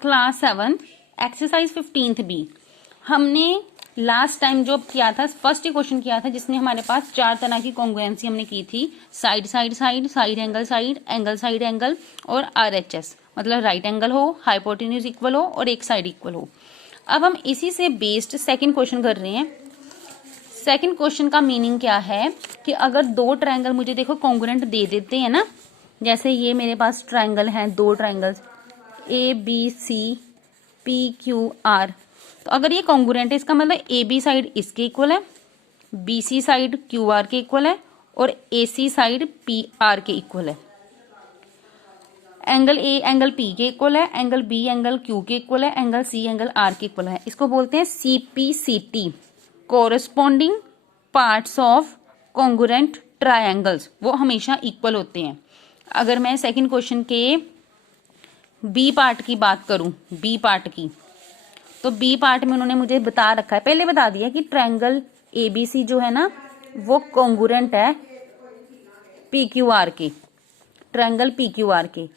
Class 7 exercise 15th B. हमने last time जो किया था फर्स्ट ही क्वेश्चन किया था जिसमें हमारे पास 4 तरह की कॉन्ग्रुएंसी हमने की थी, side side side, side angle side angle और RHS, मतलब राइट एंगल हो, हाइपोटेन्यूज इक्वल हो और एक साइड इक्वल हो। अब हम इसी से बेस्ड सेकंड क्वेश्चन कर रहे हैं। सेकंड क्वेश्चन का मीनिंग क्या है कि अगर दो ट्रायंगल मुझे देखो कॉन्ग्रुएंट दे देते हैं ना, जैसे ये मेरे पास ट्रायंगल हैं, दो ट्रायंगल्स ABCPQR, तो अगर ये कॉन्ग्रुएंट है इसका मतलब AB साइड इसके इक्वल है, BC साइड QR के इक्वल है और AC साइड PR के इक्वल है। एंगल A एंगल P के इक्वल है, एंगल B एंगल Q के इक्वल है, एंगल C एंगल R के इक्वल है। इसको बोलते हैं CPCT, corresponding parts of congruent triangles. वो हमेशा इक्वल होते हैं। अगर मैं सेकंड क्वेश्चन के बी पार्ट की बात करूं, बी पार्ट की, तो बी पार्ट में उन्होंने मुझे बता रखा है, पहले बता दिया कि ट्रायंगल ABC जो है ना वो कॉन्ग्रुएंट है PQR के, ट्रायंगल PQR के।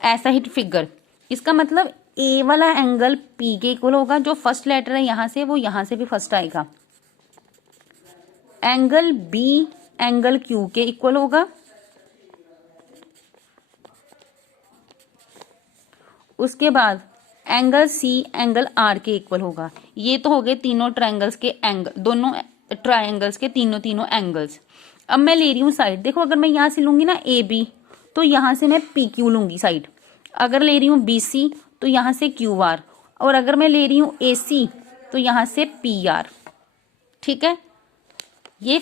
ऐसा ही फिगर, इसका मतलब A वाला एंगल P के इक्वल होगा, जो फर्स्ट लेटर है यहां से वो यहां से भी फर्स्ट आएगा। एंगल B एंगल Q के इक्वल होगा, उसके बाद एंगल C एंगल R के इक्वल होगा। ये तो हो गए तीनों ट्रायंगल्स के एंगल, दोनों ट्रायंगल्स के तीनों एंगल्स। अब मैं ले रही हूँ साइड, देखो अगर मैं यहां से लूंगी ना AB तो यहां से मैं PQ लूंगी साइड, अगर ले रही हूँ BC तो यहां से QR, और अगर मैं ले रही हूँ AC तो यहां से PR। ठीक है, ये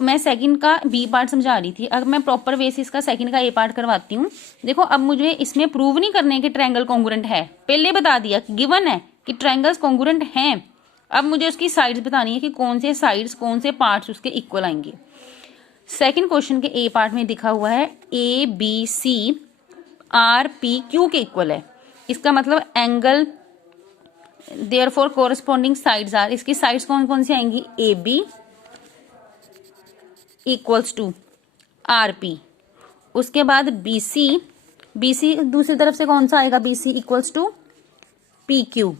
मैं सेकंड का बी पार्ट समझा रही थी। अगर मैं प्रॉपर वे से इसका सेकंड का ए पार्ट करवाती हूँ। देखो अब मुझे इसमें प्रूव नहीं करने कि ट्रायंगल कॉन्ग्रुएंट है, पहले बता दिया गिवन है कि ट्रायंगल्स कॉन्ग्रुएंट हैं। अब मुझे उसकी साइड्स बतानी है कि कौन से साइड्स, कौन से पार्ट्स उसके इक्वल आएंगे। सेकंड क्वेश्चन के ए पार्ट में दिखा हुआ है ABCRPQ के इक्वल है, इसका मतलब angle therefore corresponding sides are, इसकी साइड्स कौन कौन सी आएंगी, AB इक्वल्स टू RP। उसके बाद BC दूसरी तरफ से कौन सा आएगा, BC इक्वल्स टू PQ,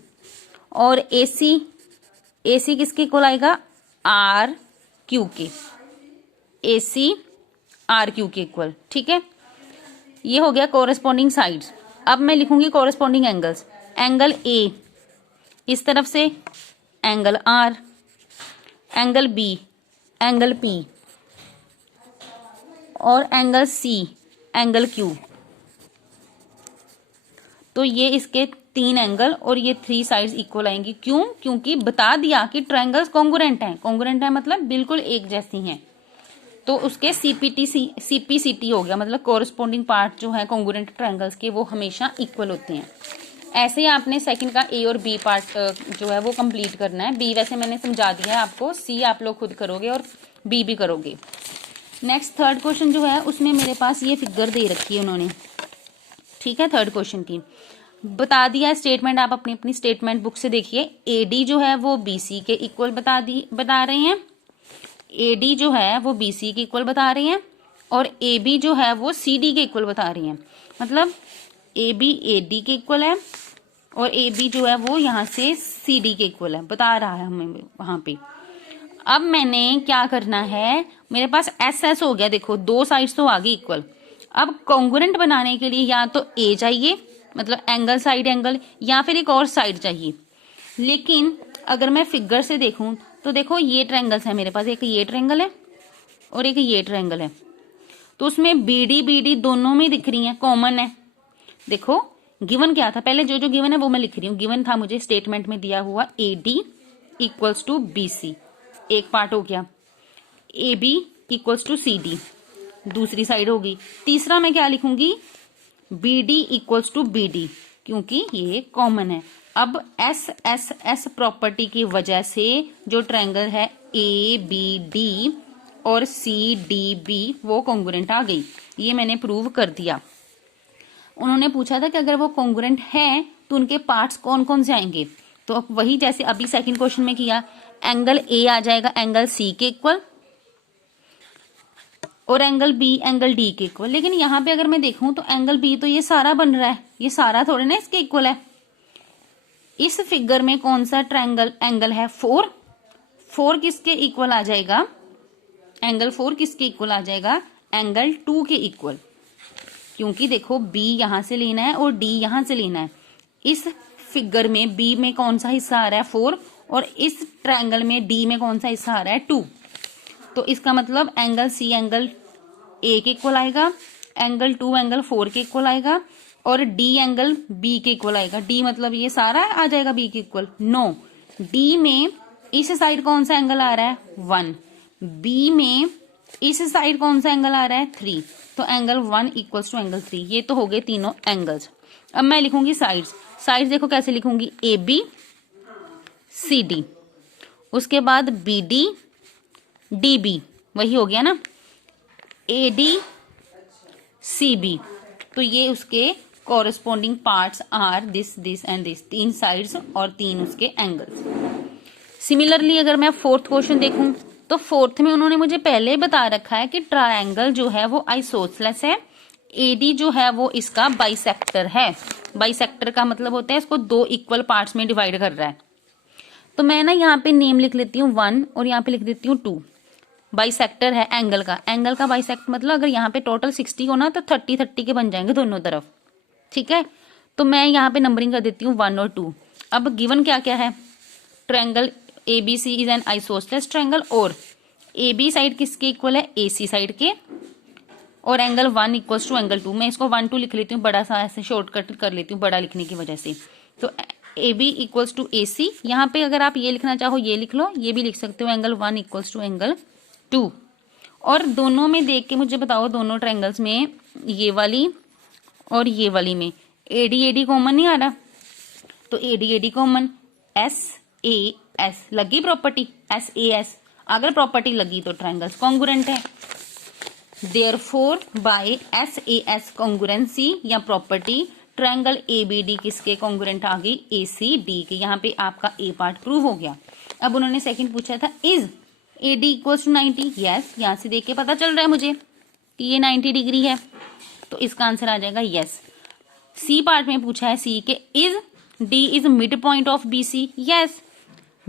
और AC किसके इक्वल आएगा, RQ के, AC RQ के इक्वल। ठीक है, ये हो गया कोरस्पॉन्डिंग साइड्स। अब मैं लिखूंगी कोरस्पॉन्डिंग एंगल्स। एंगल A इस तरफ से angle R, angle B angle P और एंगल C एंगल Q। तो ये इसके 3 एंगल और ये 3 साइड्स इक्वल आएंगी। क्यों? क्योंकि बता दिया कि ट्रायंगल्स कॉन्ग्रुएंट हैं। कॉन्ग्रुएंट है मतलब बिल्कुल एक जैसी हैं, तो उसके CPCT हो गया, मतलब कोरस्पॉन्डिंग पार्ट जो है कॉन्ग्रुएंट ट्रायंगल्स के वो हमेशा इक्वल होते हैं। ऐसे ही आपने सेकंड का ए और बी पार्ट जो है वो कंप्लीट करना है। बी वैसे मैंने समझा दिया है आपको, सी आप लोग खुद करोगे और बी भी करोगे। नेक्स्ट थर्ड क्वेश्चन जो है उसमें मेरे पास ये फिगर दे रखी है उन्होंने। ठीक है, थर्ड क्वेश्चन की बता दिया स्टेटमेंट, आप अपनी अपनी स्टेटमेंट बुक से देखिए। AD जो है वो BC के इक्वल बता रहे हैं, AD जो है वो BC के इक्वल बता रहे हैं, और AB जो है वो CD के इक्वल बता रही है। मतलब AB AD के इक्वल है और AB जो है वो यहाँ से CD के इक्वल है, बता रहा है हमें वहां पे। अब मैंने क्या करना है, मेरे पास SS हो गया, देखो दो साइड्स तो आ गई इक्वल। अब कॉन्ग्रुएंट बनाने के लिए या तो A चाहिए, मतलब एंगल साइड एंगल, या फिर एक और साइड चाहिए। लेकिन अगर मैं फिगर से देखूं तो देखो ये ट्रायंगल्स है मेरे पास, एक ये ट्रायंगल है और एक ये ट्रायंगल है, तो उसमें BD दोनों में दिख रही है, कॉमन है। देखो गिवन क्या था, पहले जो गिवन है वो मैं लिख रही हूँ। गिवन था मुझे स्टेटमेंट में दिया हुआ AD इक्वल्स टू BC, एक पार्ट हो गया। AB इक्वल्स टू CD दूसरी साइड होगी। तीसरा मैं क्या लिखूंगी, BD इक्वल्स टू BD, क्योंकि ये कॉमन है। अब SSS प्रॉपर्टी की वजह से जो ट्रायंगल है ABD और CDB वो कॉन्ग्रुएंट आ गई। ये मैंने प्रूव कर दिया। उन्होंने पूछा था कि अगर वो कॉन्ग्रुएंट है तो उनके पार्ट्स कौन कौन से आएंगे, तो अब वही जैसे अभी सेकंड क्वेश्चन में किया, एंगल A आ जाएगा एंगल C के इक्वल और एंगल B एंगल D के इक्वल। लेकिन यहाँ पे अगर मैं देखूं तो एंगल B तो ये सारा बन रहा है, ये सारा थोड़े ना इसके इक्वल है। इस फिगर में कौन सा ट्रायंगल एंगल है 4, 4 किसके इक्वल आ जाएगा, एंगल 4 किसके इक्वल आ जाएगा, एंगल 2 के इक्वल, क्योंकि देखो बी यहां से लेना है और डी यहां से लेना है। इस फिगर में बी में कौन सा हिस्सा आ रहा है 4 और इस ट्रायंगल में डी में कौन सा हिस्सा आ रहा है 2, तो इसका मतलब एंगल सी एंगल ए के इक्वल आएगा, एंगल 2 एंगल 4 के इक्वल आएगा और डी एंगल बी के इक्वल आएगा। डी मतलब ये सारा आ जाएगा बी के इक्वल, नो, डी में इस साइड कौन सा एंगल आ रहा है 1, बी में इस साइड कौन सा एंगल आ रहा है 3, तो एंगल 1 इक्वल्स टू एंगल 3। ये तो हो गए तीनों एंगल्स। अब मैं लिखूंगी साइड्स, साइड्स देखो कैसे लिखूंगी, ए बी सी डी, उसके बाद बी डी डी बी, वही हो गया ना, ए डी सी बी, तो ये उसके corresponding parts are this this and this, 3 sides और 3 उसके एंगल्स। सिमिलरली अगर मैं फोर्थ क्वेश्चन देखूं तो फोर्थ में उन्होंने मुझे पहले बता रखा है कि ट्रायंगल जो है वो आइसोसेलेस है, एडी जो है वो इसका बाइसेक्टर है। बाइसेक्टर का मतलब होता है इसको 2 इक्वल पार्ट्स में डिवाइड कर रहा है। तो मैं ना यहाँ पे नेम लिख लेती हूँ 1 और यहाँ पे लिख देती हूँ 2। बाइसेक्टर है एंगल का, एंगल का बाइसेक्ट मतलब अगर यहाँ पे टोटल 60 हो ना तो 30-30 के बन जाएंगे दोनों तरफ, ठीक है। तो मैं यहाँ पे नंबरिंग कर देती हूँ 1 और 2। अब गिवन क्या क्या है, triangle ABC is an isosceles triangle और AB साइड किसके इक्वल है, AC साइड के, और एंगल 1 इक्वल्स टू एंगल 2। मैं इसको 1 2 लिख लेती हूँ, बड़ा सा ऐसे शॉर्टकट कर लेती हूँ बड़ा लिखने की वजह से। तो AB इक्वल्स टू AC, यहाँ पे अगर आप ये लिखना चाहो ये लिख लो, ये भी लिख सकते हो, एंगल 1 इक्वल्स टू एंगल 2। और दोनों में देख के मुझे बताओ, दोनों ट्रायंगल्स में ये वाली और ये वाली में AD कॉमन नहीं आ रहा, तो AD कॉमन, SAS लगी प्रॉपर्टी, SAS अगर प्रॉपर्टी लगी तो ट्रायंगल्स कॉन्ग्रुएंट है। देयरफॉर बाय SAS कॉन्ग्रुएंसी या प्रॉपर्टी ट्रायंगल ABD किसके कॉन्ग्रुएंट आ गई, ACD के। यहाँ पे आपका A पार्ट प्रूव हो गया। अब उन्होंने सेकंड पूछा था is AD equals to 90, yes, यहाँ से देख के पता चल रहा है मुझे कि ये 90 डिग्री है, तो इसका आंसर आ जाएगा यस। सी पार्ट में पूछा है सी के is D is mid point of BC, yes,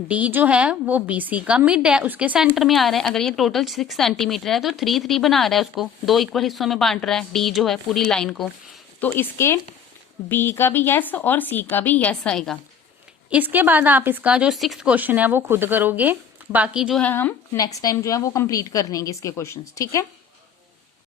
D जो है वो BC का मिड है, उसके सेंटर में आ रहा है। अगर ये टोटल 6 सेंटीमीटर है तो 3 3 बना रहा है, उसको 2 इक्वल हिस्सों में बांट रहा है D जो है पूरी लाइन को, तो इसके B का भी यस और C का भी यस आएगा। इसके बाद आप इसका जो 6th क्वेश्चन है वो खुद करोगे, बाकी जो है हम नेक्स्ट टाइम जो है वो कंप्लीट कर लेंगे इसके क्वेश्चंस, ठीक है।